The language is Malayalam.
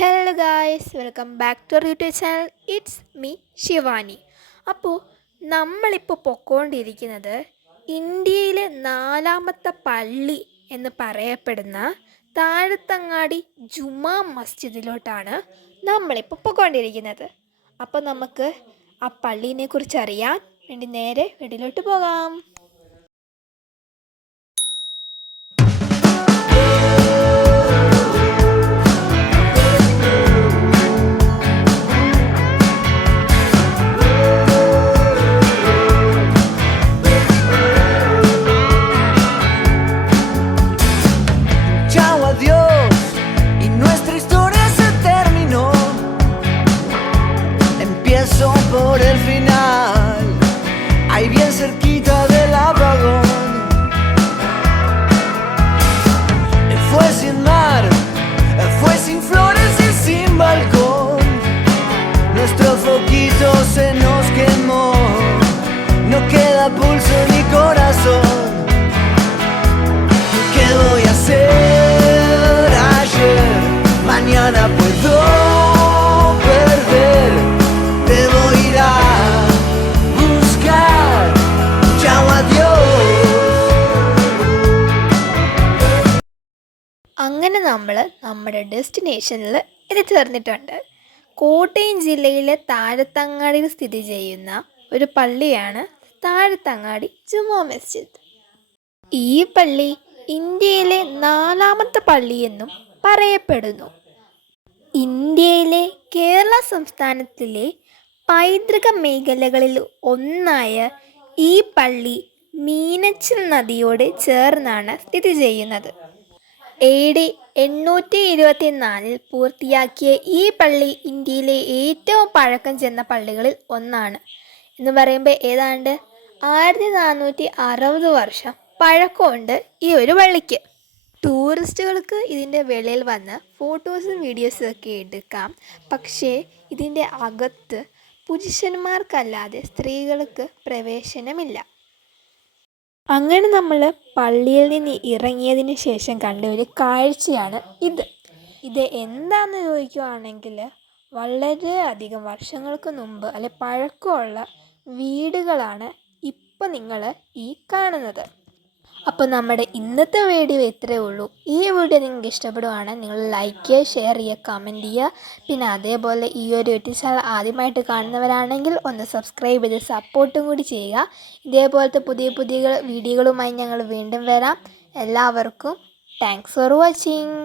Hello guys, welcome back to our YouTube channel. It's me Shivani. അപ്പോൾ നമ്മളിപ്പോൾ പൊക്കോണ്ടിരിക്കുന്നത് ഇന്ത്യയിലെ നാലാമത്തെ പള്ളി എന്ന് പറയപ്പെടുന്ന താഴത്തങ്ങാടി ജുമാ മസ്ജിദിലോട്ടാണ് നമ്മളിപ്പോൾ പൊക്കോണ്ടിരിക്കുന്നത്. അപ്പോൾ നമുക്ക് ആ പള്ളീനെ കുറിച്ച് അറിയാൻ വേണ്ടി നേരെ വീട്ടിലോട്ട് പോകാം. Por el final, ahí bien cerquita del apagón. Fue sin mar, fue sin flores y sin balcón. Nuestro foquito se nos quemó, no queda pulso ni corazón. ¿Qué voy a hacer ayer? Mañana puedo perder. Debo ir a buscar. Chao, adiós. അങ്ങനെ നമ്മൾ നമ്മുടെ ഡെസ്റ്റിനേഷനിൽ എത്തിച്ചേർന്നിട്ടുണ്ട്. കോട്ടയം ജില്ലയിലെ താഴത്തങ്ങാടിയിൽ സ്ഥിതി ചെയ്യുന്ന ഒരു പള്ളിയാണ് താഴത്തങ്ങാടി ജുമാ മസ്ജിദ്. ഈ പള്ളി ഇന്ത്യയിലെ നാലാമത്തെ പള്ളിയെന്നും പറയപ്പെടുന്നു. ഇന്ത്യയിലെ കേരള സംസ്ഥാനത്തിലെ പൈതൃക മേഖലകളിൽ ഒന്നായ ഈ പള്ളി മീനച്ചിൽ നദിയോട് ചേർന്നാണ് സ്ഥിതി ചെയ്യുന്നത്. AD 824 പൂർത്തിയാക്കിയ ഈ പള്ളി ഇന്ത്യയിലെ ഏറ്റവും പഴക്കം ചെന്ന പള്ളികളിൽ ഒന്നാണ്. എന്ന് പറയുമ്പോൾ ഏതാണ്ട് 1460 വർഷം പഴക്കമുണ്ട് ഈ ഒരു പള്ളിക്ക്. ടൂറിസ്റ്റുകൾക്ക് ഇതിൻ്റെ വെളിയിൽ വന്ന് ഫോട്ടോസും വീഡിയോസും ഒക്കെ എടുക്കാം. പക്ഷേ ഇതിൻ്റെ അകത്ത് പുരുഷന്മാർക്കല്ലാതെ സ്ത്രീകൾക്ക് പ്രവേശനമില്ല. അങ്ങനെ നമ്മൾ പള്ളിയിൽ നിന്ന് ഇറങ്ങിയതിന് ശേഷം കണ്ട ഒരു കാഴ്ചയാണ് ഇത് എന്താണെന്ന് ചോദിക്കുകയാണെങ്കിൽ വളരെയധികം വർഷങ്ങൾക്ക് മുമ്പ് പഴക്കമുള്ള വീടുകളാണ് ഇപ്പം നിങ്ങൾ ഈ കാണുന്നത്. അപ്പോൾ നമ്മുടെ ഇന്നത്തെ വീഡിയോ ഇത്രയേ ഉള്ളൂ. ഈ വീഡിയോ നിങ്ങൾക്ക് ഇഷ്ടപ്പെടുകയാണെങ്കിൽ നിങ്ങൾ ലൈക്ക് ചെയ്യുക, ഷെയർ ചെയ്യുക, കമൻറ്റ് ചെയ്യുക. പിന്നെ അതേപോലെ ഈ ഒരു യൂട്യൂബ് ചാനൽ ആദ്യമായിട്ട് കാണുന്നവരാണെങ്കിൽ ഒന്ന് സബ്സ്ക്രൈബ് ചെയ്ത് സപ്പോർട്ടും കൂടി ചെയ്യുക. ഇതേപോലത്തെ പുതിയ പുതിയ വീഡിയോകളുമായി ഞങ്ങൾ വീണ്ടും വരാം. എല്ലാവർക്കും താങ്ക്സ് ഫോർ വാച്ചിങ്.